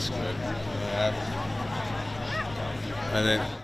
that's good. And then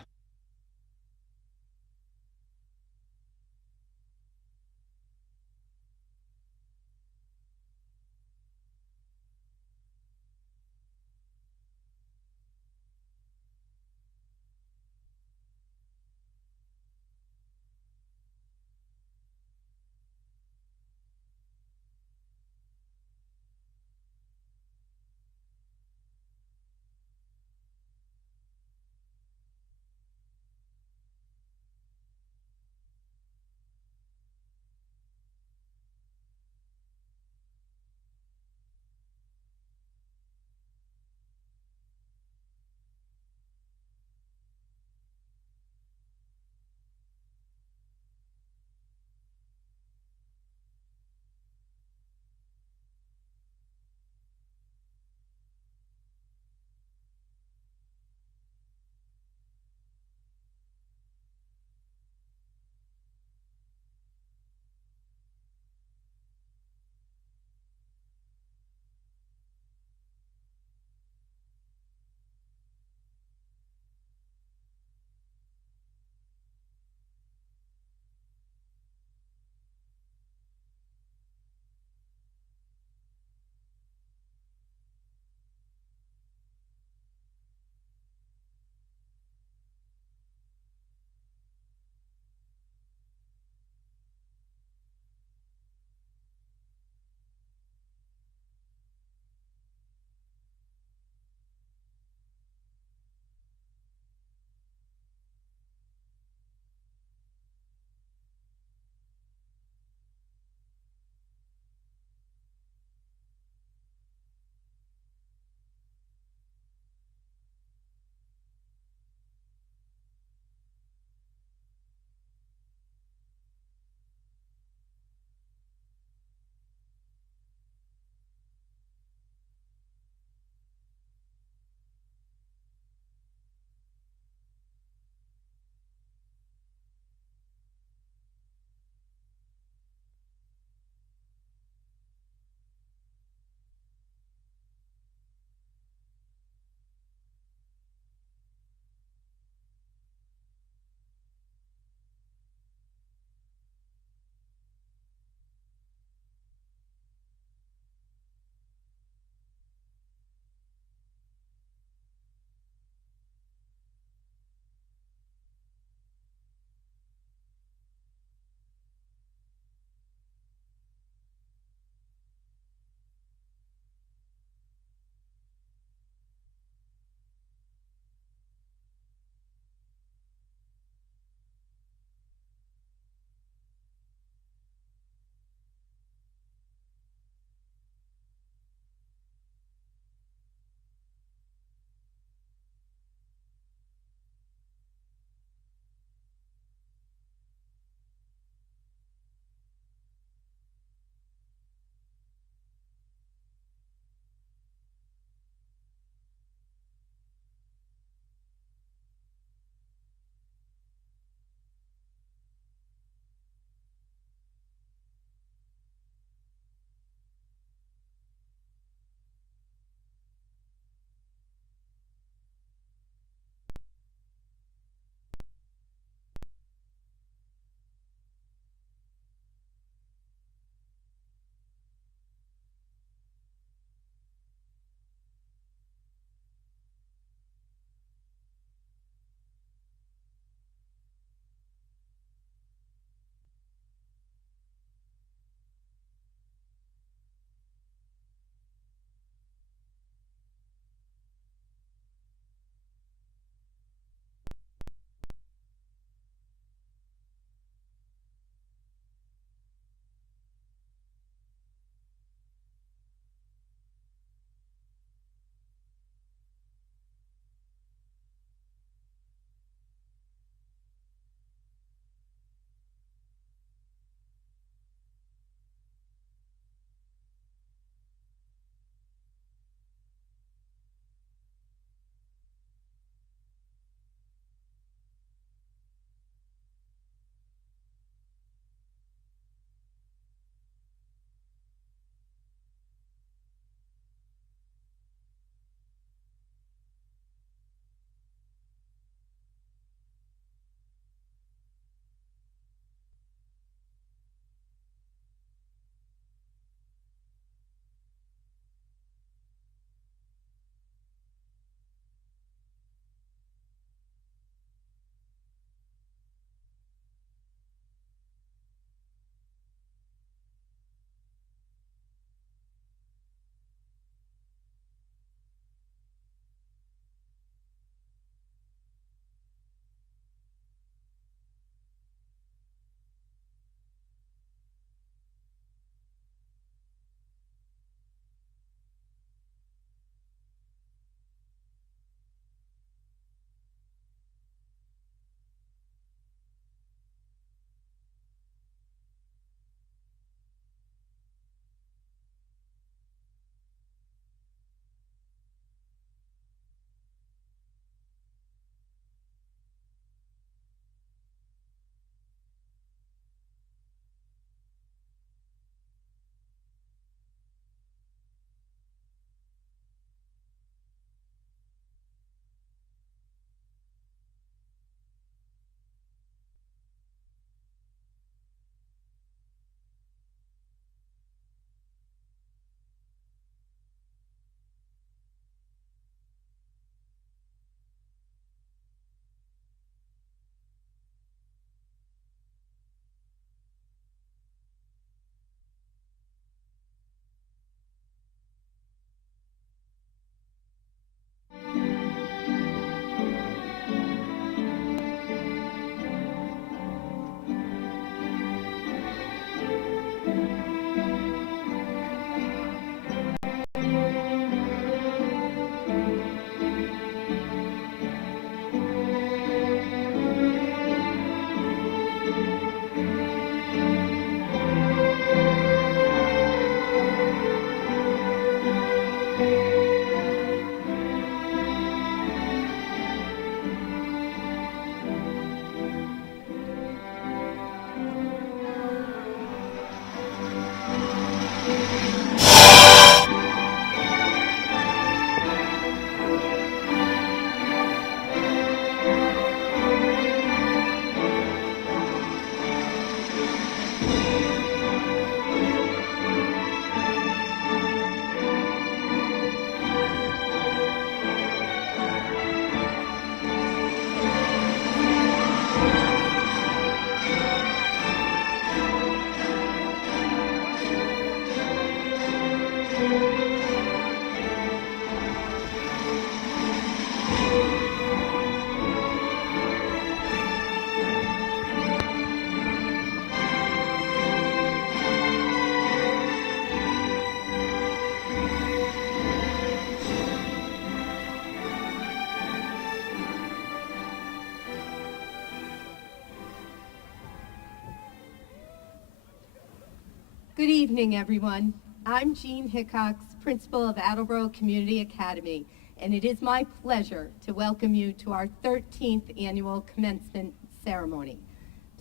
Good evening, everyone. I'm Jean Hickox, principal of Attleboro Community Academy, and it is my pleasure to welcome you to our 13th annual commencement ceremony.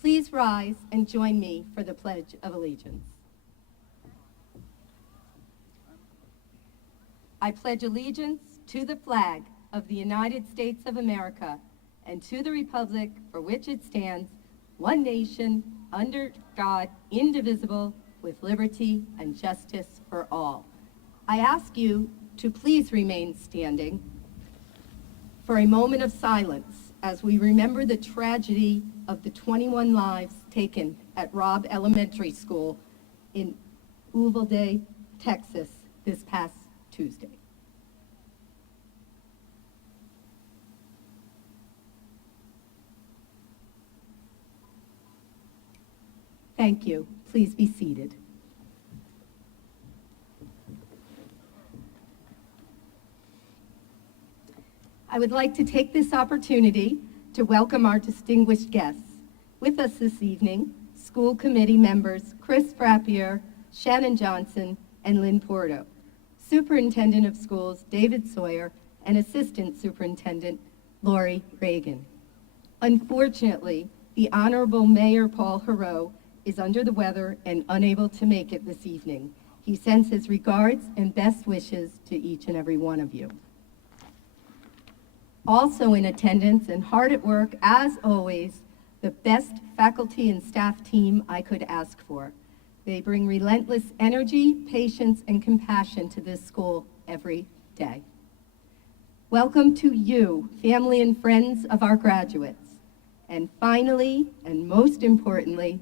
Please rise and join me for the Pledge of Allegiance. I pledge allegiance to the flag of the United States of America and to the republic for which it stands, one nation, under God, indivisible, with liberty and justice for all. I ask you to please remain standing for a moment of silence as we remember the tragedy of the 21 lives taken at Robb Elementary School in Uvalde, Texas, this past Tuesday. Thank you. Please be seated. I would like to take this opportunity to welcome our distinguished guests. With us this evening, school committee members Chris Frappier, Shannon Johnson, and Lynn Porto, Superintendent of Schools David Sawyer, and Assistant Superintendent Lori Reagan. Unfortunately, the Honorable Mayor Paul Heroux is under the weather and unable to make it this evening. He sends his regards and best wishes to each and every one of you. Also in attendance and hard at work, as always, the best faculty and staff team I could ask for. They bring relentless energy, patience, and compassion to this school every day. Welcome to you, family and friends of our graduates. And finally, and most importantly,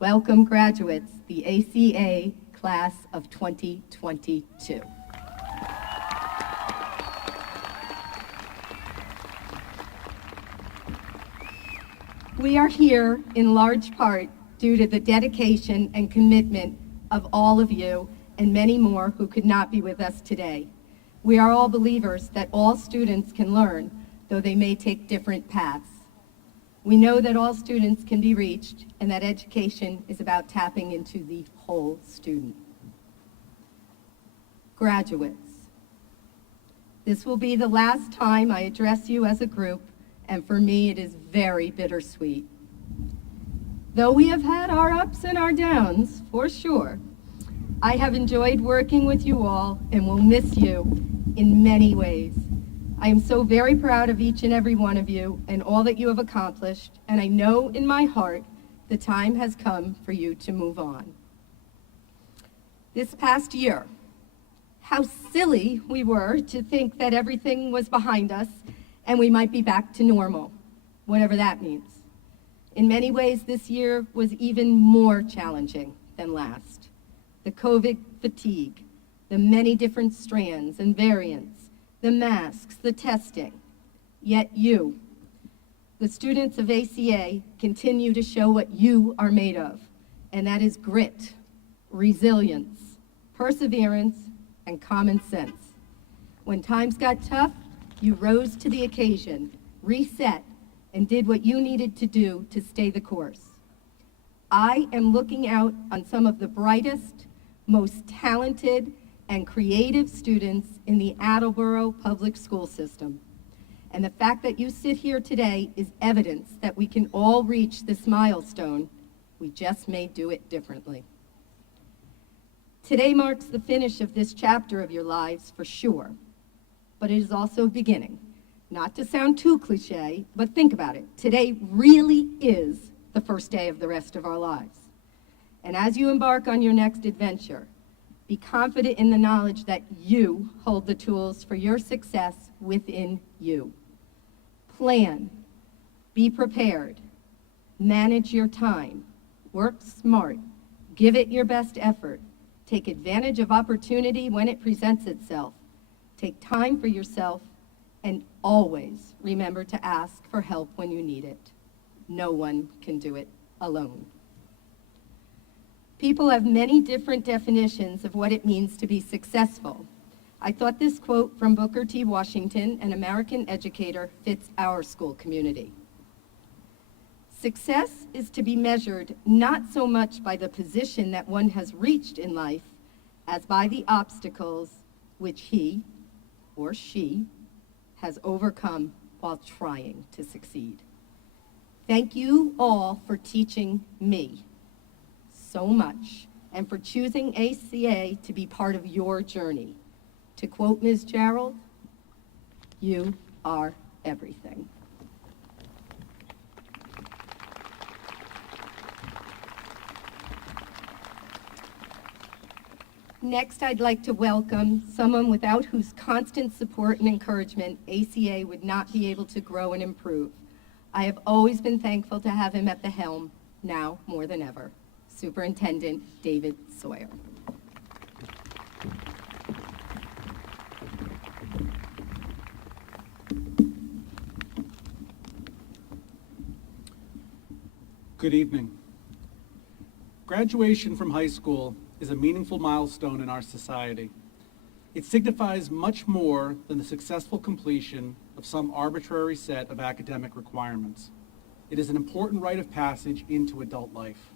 welcome graduates, the ACA class of 2022. We are here in large part due to the dedication and commitment of all of you and many more who could not be with us today. We are all believers that all students can learn, though they may take different paths. We know that all students can be reached and that education is about tapping into the whole student. Graduates, this will be the last time I address you as a group, and for me it is very bittersweet. Though we have had our ups and our downs, for sure, I have enjoyed working with you all and will miss you in many ways. I am so very proud of each and every one of you and all that you have accomplished, and I know in my heart the time has come for you to move on. This past year, how silly we were to think that everything was behind us and we might be back to normal, whatever that means. In many ways, this year was even more challenging than last. The COVID fatigue, the many different strands and variants, the masks, the testing. Yet you, the students of ACA, continue to show what you are made of, and that is grit, resilience, perseverance, and common sense. When times got tough, you rose to the occasion, reset, and did what you needed to do to stay the course. I am looking out on some of the brightest, most talented, and creative students in the Attleboro public school system. And the fact that you sit here today is evidence that we can all reach this milestone. We just may do it differently. Today marks the finish of this chapter of your lives for sure, but it is also a beginning. Not to sound too cliche, but think about it. Today really is the first day of the rest of our lives. And as you embark on your next adventure, be confident in the knowledge that you hold the tools for your success within you. Plan, be prepared, manage your time, work smart, give it your best effort, take advantage of opportunity when it presents itself, take time for yourself, and always remember to ask for help when you need it. No one can do it alone. People have many different definitions of what it means to be successful. I thought this quote from Booker T. Washington, an American educator, fits our school community. Success is to be measured not so much by the position that one has reached in life as by the obstacles which he or she has overcome while trying to succeed. Thank you all for teaching me so much and for choosing ACA to be part of your journey. To quote Ms. Gerald, you are everything. Next, I'd like to welcome someone without whose constant support and encouragement ACA would not be able to grow and improve. I have always been thankful to have him at the helm, now more than ever. Superintendent David Sawyer. Good evening. Graduation from high school is a meaningful milestone in our society. It signifies much more than the successful completion of some arbitrary set of academic requirements. It is an important rite of passage into adult life.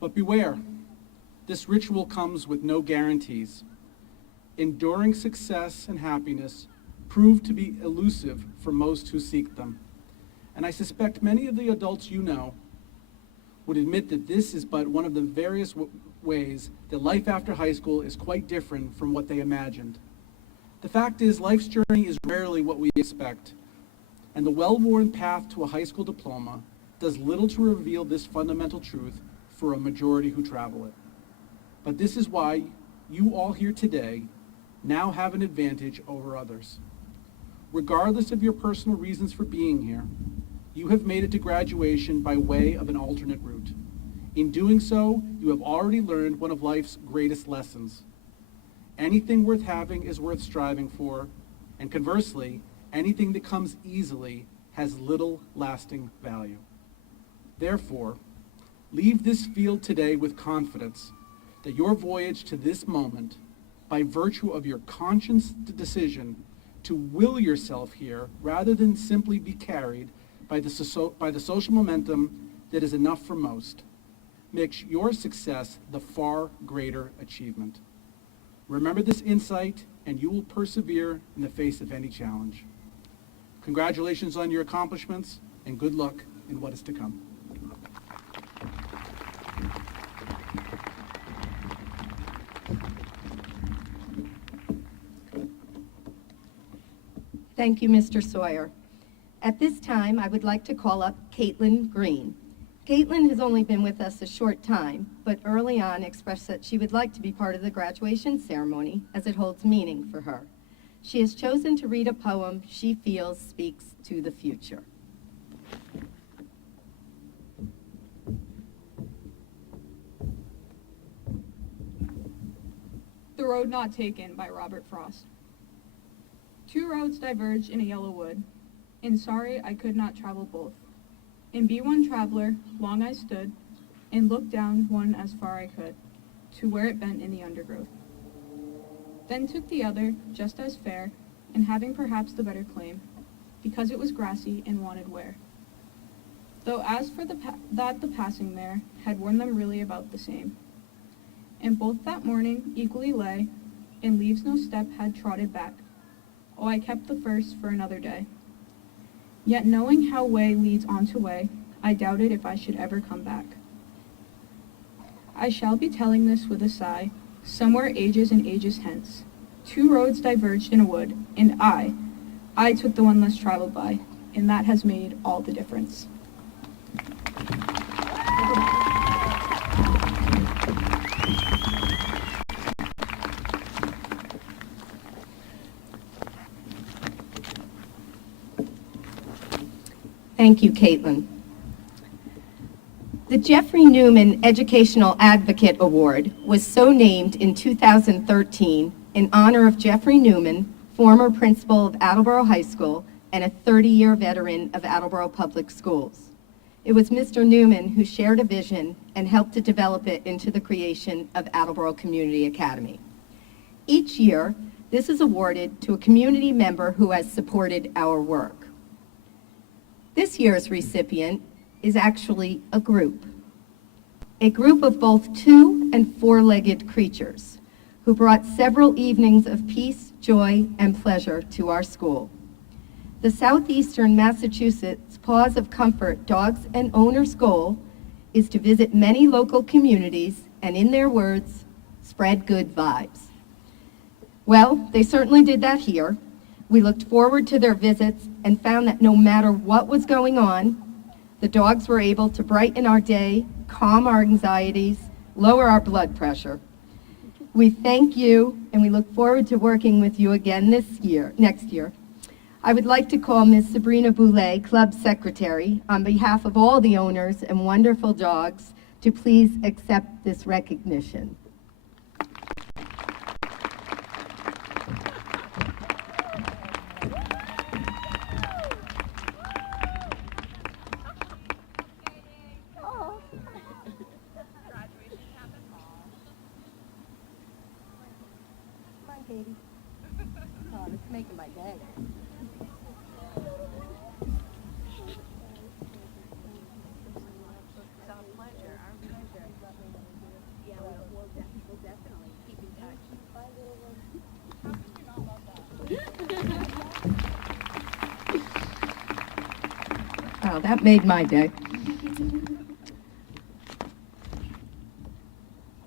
But beware, this ritual comes with no guarantees. Enduring success and happiness prove to be elusive for most who seek them. And I suspect many of the adults you know would admit that this is but one of the various ways that life after high school is quite different from what they imagined. The fact is, life's journey is rarely what we expect, and the well-worn path to a high school diploma does little to reveal this fundamental truth for a majority who travel it. But this is why you all here today now have an advantage over others. Regardless of your personal reasons for being here, you have made it to graduation by way of an alternate route. In doing so, you have already learned one of life's greatest lessons. Anything worth having is worth striving for, and conversely, anything that comes easily has little lasting value. Therefore, leave this field today with confidence that your voyage to this moment, by virtue of your conscious decision to will yourself here rather than simply be carried by the social momentum that is enough for most, makes your success the far greater achievement. Remember this insight, and you will persevere in the face of any challenge. Congratulations on your accomplishments, and good luck in what is to come. Thank you, Mr. Sawyer. At this time, I would like to call up Caitlin Green. Caitlin has only been with us a short time, but early on expressed that she would like to be part of the graduation ceremony as it holds meaning for her. She has chosen to read a poem she feels speaks to the future. The Road Not Taken by Robert Frost. Two roads diverged in a yellow wood, and sorry I could not travel both. And be one traveler, long I stood, and looked down one as far I could, to where it bent in the undergrowth. Then took the other, just as fair, and having perhaps the better claim, because it was grassy and wanted wear. Though as for the passing there had worn them really about the same. And both that morning equally lay, and leaves no step had trotted back. Oh, I kept the first for another day. Yet knowing how way leads on to way, I doubted if I should ever come back. I shall be telling this with a sigh, somewhere ages and ages hence. Two roads diverged in a wood, and I took the one less traveled by, and that has made all the difference. Thank you, Caitlin. The Jeffrey Newman Educational Advocate Award was so named in 2013 in honor of Jeffrey Newman, former principal of Attleboro High School and a 30-year veteran of Attleboro Public Schools. It was Mr. Newman who shared a vision and helped to develop it into the creation of Attleboro Community Academy. Each year, this is awarded to a community member who has supported our work. This year's recipient is actually a group of both two- and four-legged creatures who brought several evenings of peace, joy, and pleasure to our school. The Southeastern Massachusetts Paws of Comfort Dogs and Owners' goal is to visit many local communities and, in their words, spread good vibes. Well, they certainly did that here. We looked forward to their visits and found that no matter what was going on, the dogs were able to brighten our day, calm our anxieties, lower our blood pressure. We thank you, and we look forward to working with you again next year. I would like to call Ms. Sabrina Boulay, Club Secretary, on behalf of all the owners and wonderful dogs, to please accept this recognition. Come on, Katie. Oh, it's making my day. Oh, that made my day.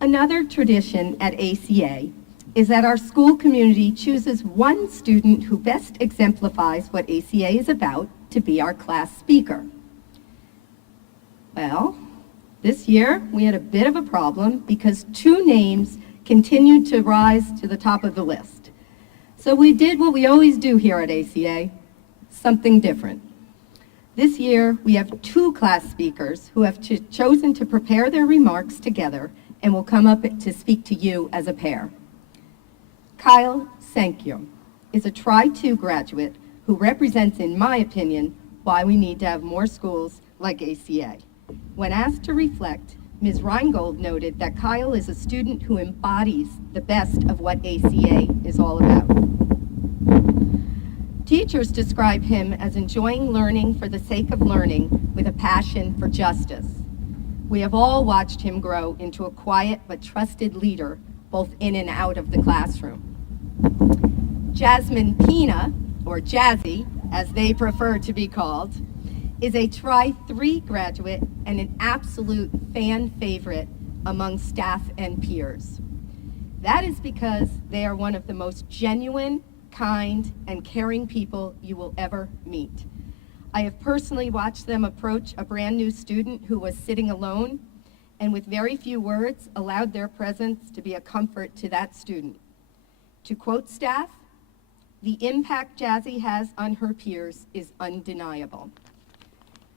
Another tradition at ACA is that our school community chooses one student who best exemplifies what ACA is about to be our class speaker. Well, this year we had a bit of a problem because two names continued to rise to the top of the list. So we did what we always do here at ACA, something different. This year, we have two class speakers who have chosen to prepare their remarks together and will come up to speak to you as a pair. Kyle Sankyo is a Tri-2 graduate who represents, in my opinion, why we need to have more schools like ACA. When asked to reflect, Ms. Reingold noted that Kyle is a student who embodies the best of what ACA is all about. Teachers describe him as enjoying learning for the sake of learning with a passion for justice. We have all watched him grow into a quiet but trusted leader, both in and out of the classroom. Jasmine Pina, or Jazzy, as they prefer to be called, is a Tri-3 graduate and an absolute fan favorite among staff and peers. That is because they are one of the most genuine, kind, and caring people you will ever meet. I have personally watched them approach a brand new student who was sitting alone, and with very few words, allowed their presence to be a comfort to that student. To quote staff, "The impact Jazzy has on her peers is undeniable."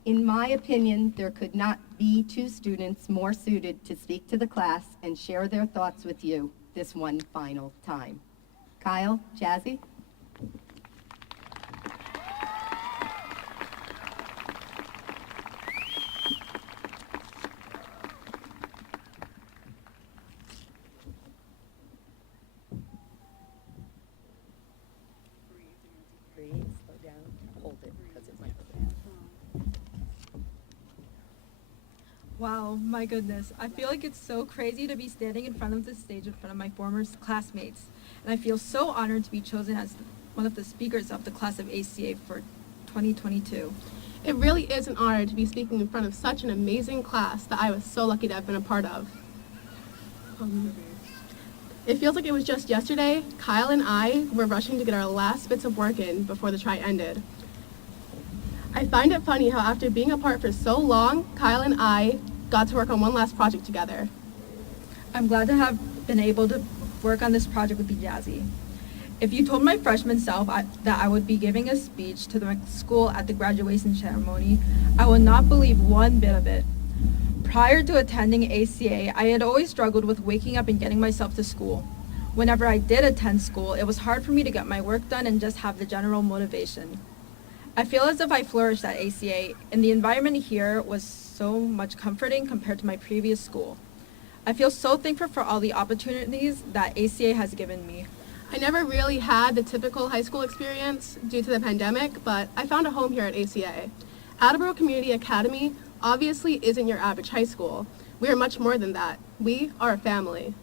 In my opinion, there could not be two students more suited to speak to the class and share their thoughts with you this one final time. Kyle, Jazzy. Breathe, slow down, hold it because it might go down. Wow, my goodness. I feel like it's so crazy to be standing in front of the stage in front of my former classmates. And I feel so honored to be chosen as one of the speakers of the class of ACA for 2022. It really is an honor to be speaking in front of such an amazing class that I was so lucky to have been a part of. It feels like it was just yesterday, Kyle and I were rushing to get our last bits of work in before the try ended. I find it funny how after being apart for so long, Kyle and I got to work on one last project together. I'm glad to have been able to work on this project with you, Jazzy. If you told my freshman self that I would be giving a speech to the school at the graduation ceremony, I would not believe one bit of it. Prior to attending ACA, I had always struggled with waking up and getting myself to school. Whenever I did attend school, it was hard for me to get my work done and just have the general motivation. I feel as if I flourished at ACA, and the environment here was so much comforting compared to my previous school. I feel so thankful for all the opportunities that ACA has given me. I never really had the typical high school experience due to the pandemic, but I found a home here at ACA. Attleboro Community Academy obviously isn't your average high school. We are much more than that. We are a family.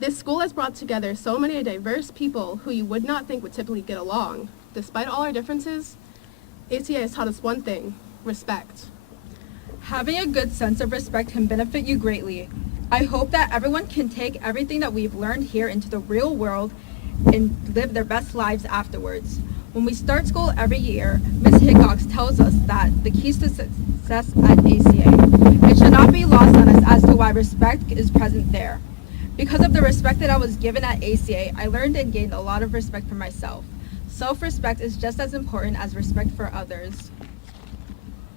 This school has brought together so many diverse people who you would not think would typically get along. Despite all our differences, ACA has taught us one thing: respect. Having a good sense of respect can benefit you greatly. I hope that everyone can take everything that we've learned here into the real world and live their best lives afterwards. When we start school every year, Ms. Hickox tells us that the keys to success at ACA. It should not be lost on us as to why respect is present there. Because of the respect that I was given at ACA, I learned and gained a lot of respect for myself. Self-respect is just as important as respect for others.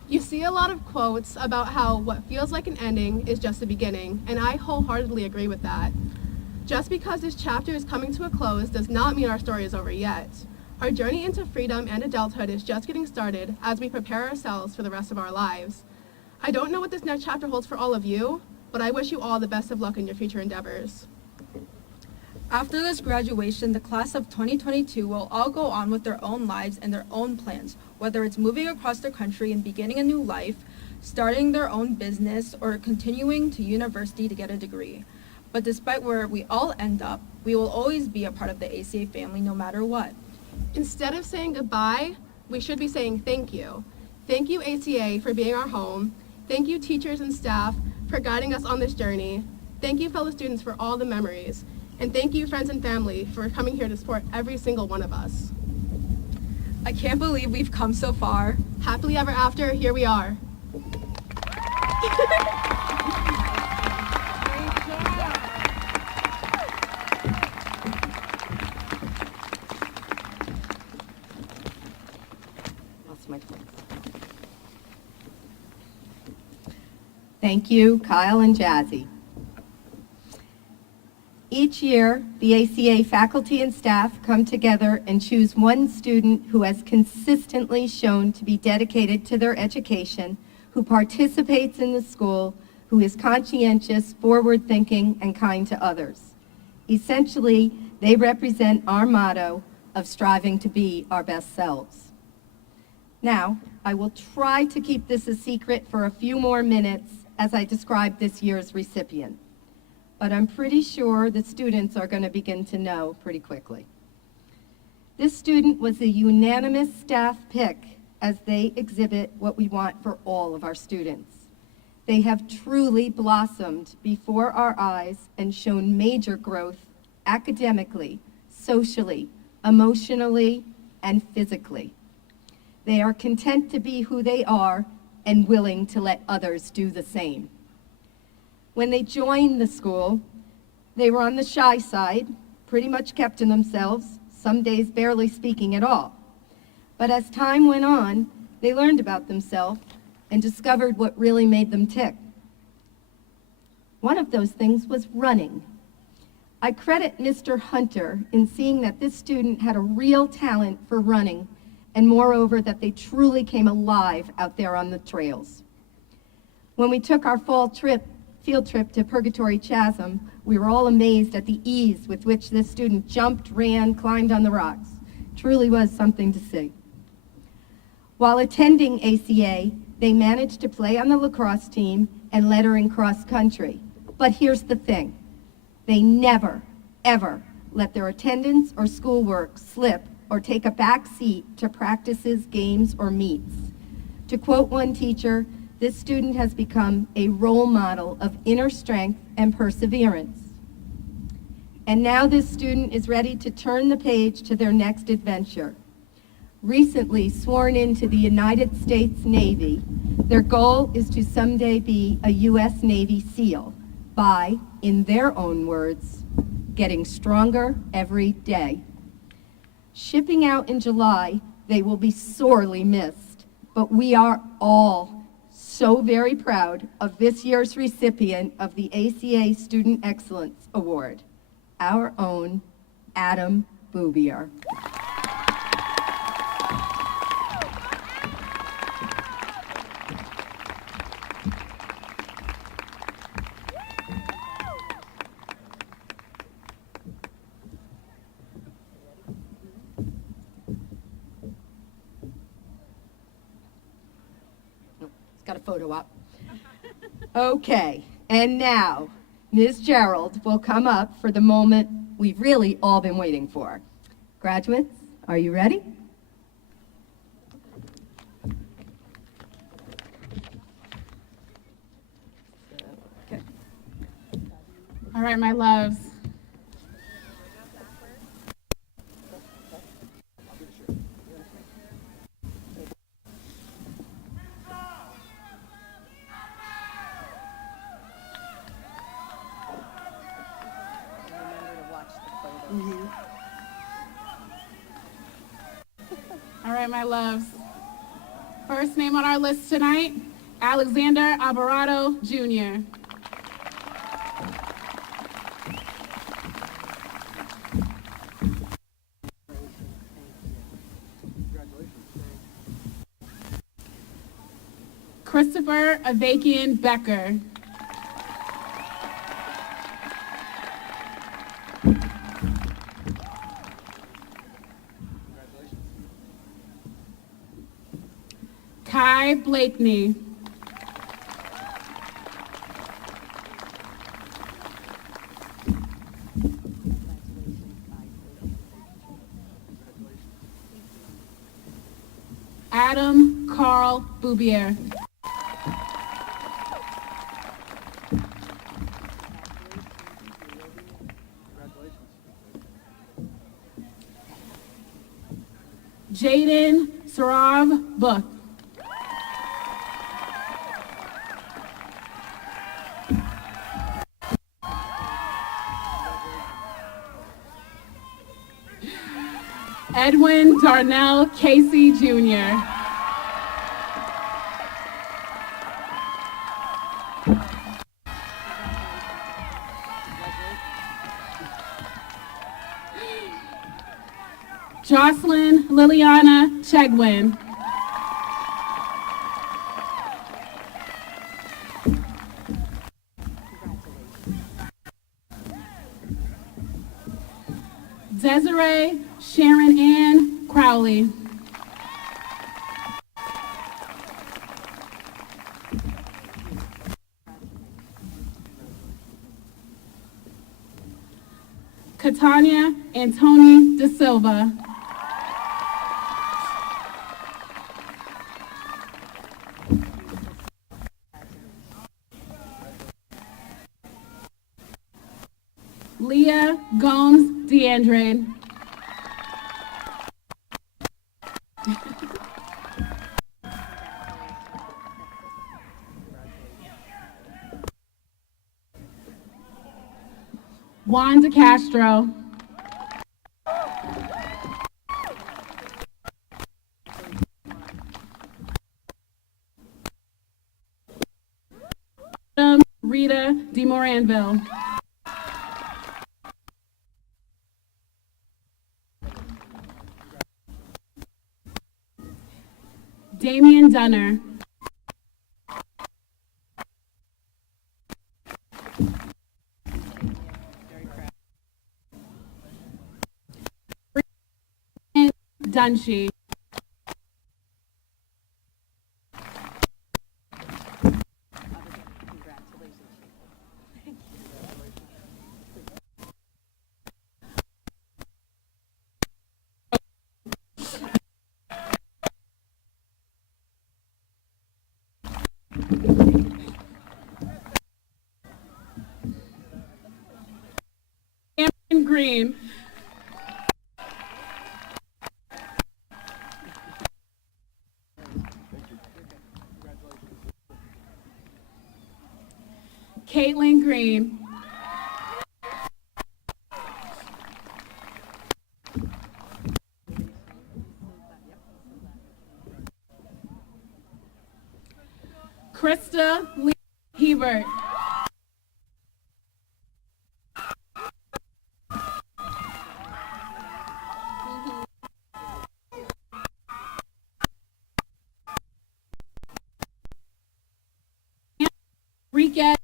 You see a lot of quotes about how what feels like an ending is just the beginning, and I wholeheartedly agree with that. Just because this chapter is coming to a close does not mean our story is over yet. Our journey into freedom and adulthood is just getting started as we prepare ourselves for the rest of our lives. I don't know what this next chapter holds for all of you, but I wish you all the best of luck in your future endeavors. After this graduation, the class of 2022 will all go on with their own lives and their own plans, whether it's moving across the country and beginning a new life, starting their own business, or continuing to university to get a degree. But despite where we all end up, we will always be a part of the ACA family no matter what. Instead of saying goodbye, we should be saying thank you. Thank you, ACA, for being our home. Thank you, teachers and staff, for guiding us on this journey. Thank you, fellow students, for all the memories. And thank you, friends and family, for coming here to support every single one of us. I can't believe we've come so far. Happily ever after, here we are. Lost my place. Thank you, Kyle and Jazzy. Each year, the ACA faculty and staff come together and choose one student who has consistently shown to be dedicated to their education, who participates in the school, who is conscientious, forward-thinking, and kind to others. Essentially, they represent our motto of striving to be our best selves. Now, I will try to keep this a secret for a few more minutes as I describe this year's recipient. But I'm pretty sure the students are going to begin to know pretty quickly. This student was a unanimous staff pick as they exhibit what we want for all of our students. They have truly blossomed before our eyes and shown major growth academically, socially, emotionally, and physically. They are content to be who they are and willing to let others do the same. When they joined the school, they were on the shy side, pretty much kept to themselves, some days barely speaking at all. But as time went on, they learned about themselves and discovered what really made them tick. One of those things was running. I credit Mr. Hunter in seeing that this student had a real talent for running, and moreover, that they truly came alive out there on the trails. When we took our fall field trip to Purgatory Chasm, we were all amazed at the ease with which this student jumped, ran, climbed on the rocks. Truly was something to see. While attending ACA, they managed to play on the lacrosse team and led her in cross country. But here's the thing. They never, ever let their attendance or schoolwork slip or take a back seat to practices, games, or meets. To quote one teacher, this student has become a role model of inner strength and perseverance. And now this student is ready to turn the page to their next adventure. Recently sworn into the United States Navy, their goal is to someday be a U.S. Navy SEAL by, in their own words, getting stronger every day. Shipping out in July, they will be sorely missed, but we are all so very proud of this year's recipient of the ACA Student Excellence Award, our own Adam Boubier. Got to photo up. Okay, and now Ms. Gerald will come up for the moment we've really all been waiting for. Graduates, are you ready? Okay. All right, my loves. All right, my loves. First name on our list tonight, Alexander Alvarado, Jr. Christopher Avakian Becker. Kai Blakeney. Adam Carl Boubier. Jaden Sarav Book. Edwin Darnell Casey Jr. Jocelyn Liliana Chegwin. Desiree Sharon Ann Crowley. Catania Antoni Da Silva. Leah Gomes DeAndre. Juan De Castro. Rita De Moranville. Damian Dunner. Dunshee. Cameron Green. Caitlin Green. Krista Lee Hebert. Enrique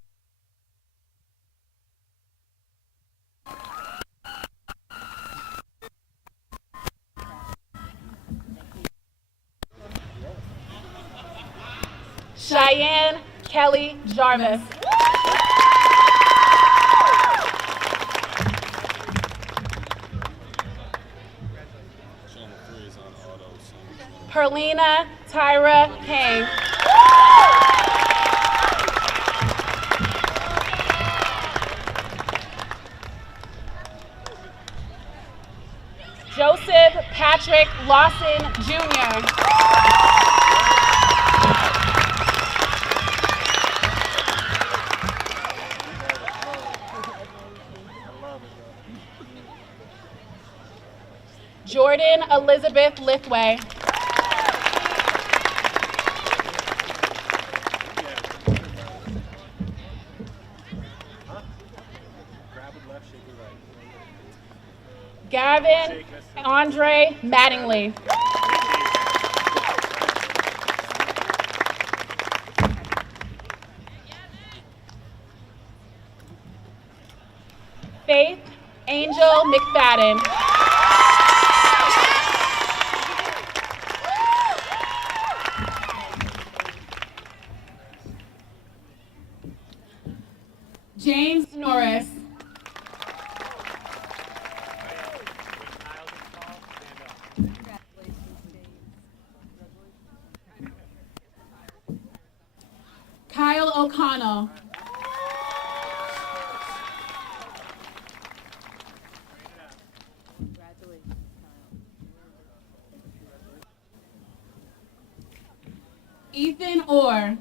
Cheyenne Kelly Jarvis. Perlina Tyra King. Joseph Patrick Lawson Jr. Jordan Elizabeth Lithway. Gavin Andre Mattingly. Faith Angel McFadden. James Norris. Kyle O'Connell. Ethan Orr.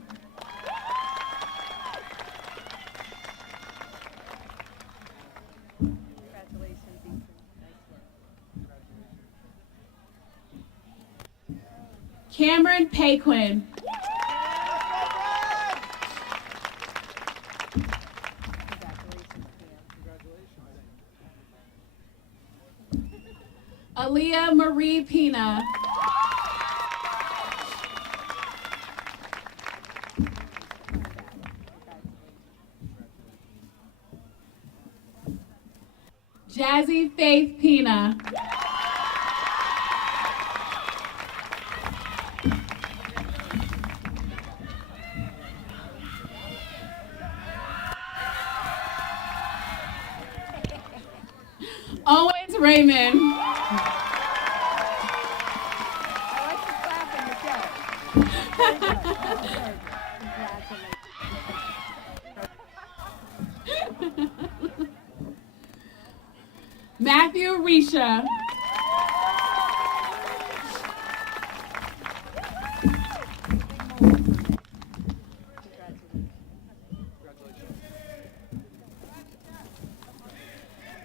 Cameron Paquin. Aaliyah Marie Pina. Jazzy Faith Pina. Owens Raymond. Matthew Risha.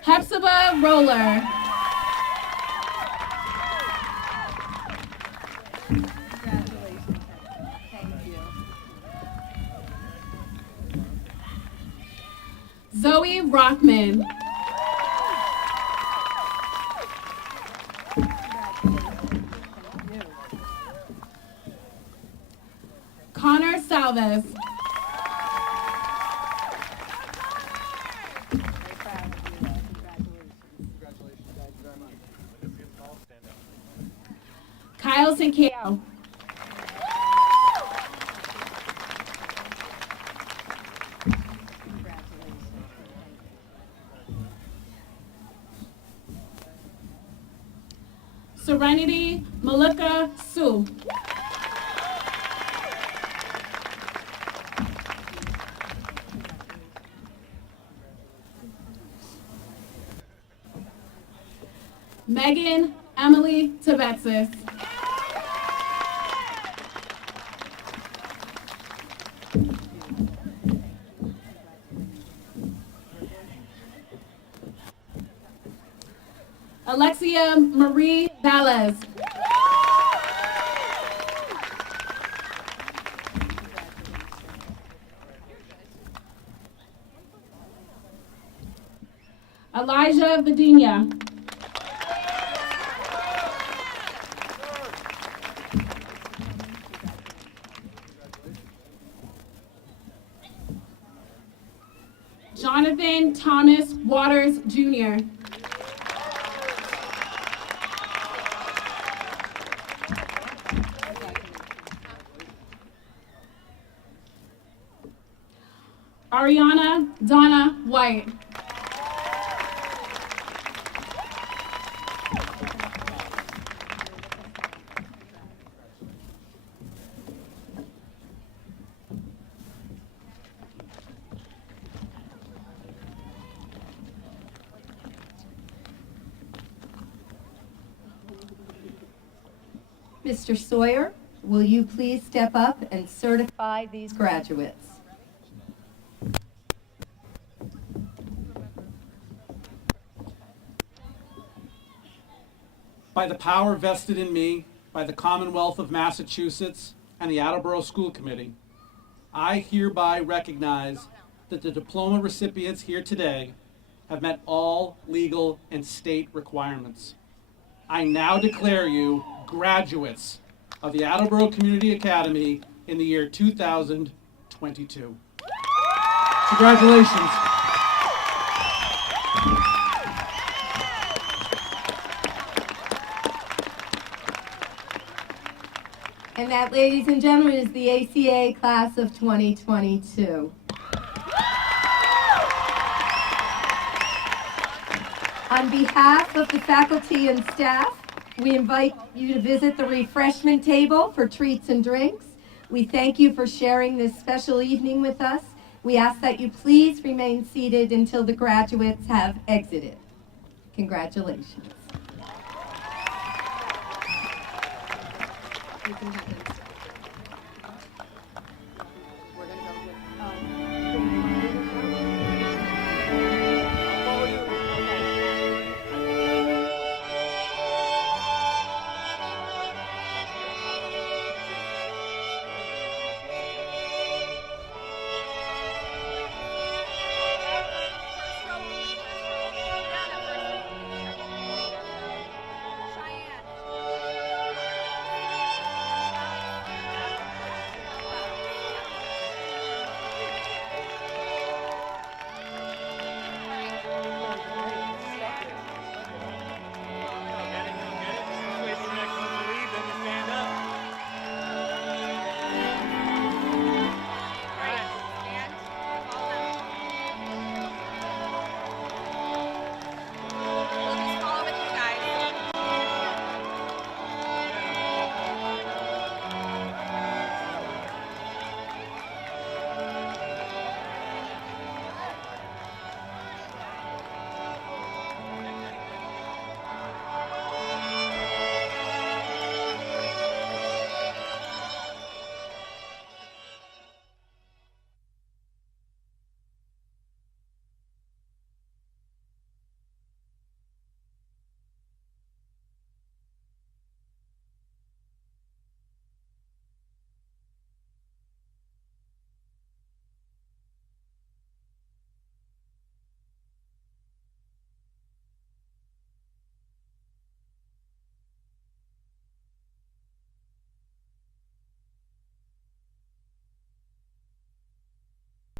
Hepzibah Roller. Zoe Rockman. Connor Salves. Kyle Sinkeo. Serenity Malika Sue. Megan Emily Tebetsis. Alexia Marie Valles. Elijah Vidina. Jonathan Thomas Waters Jr. White. Mr. Sawyer, will you please step up and certify these graduates? By the power vested in me by the Commonwealth of Massachusetts and the Attleboro School Committee, I hereby recognize that the diploma recipients here today have met all legal and state requirements. I now declare you graduates of the Attleboro Community Academy in the year 2022. Congratulations. And that, ladies and gentlemen, is the ACA class of 2022. On behalf of the faculty and staff, we invite you to visit the refreshment table for treats and drinks. We thank you for sharing this special evening with us. We ask that you please remain seated until the graduates have exited. Congratulations. You can have them.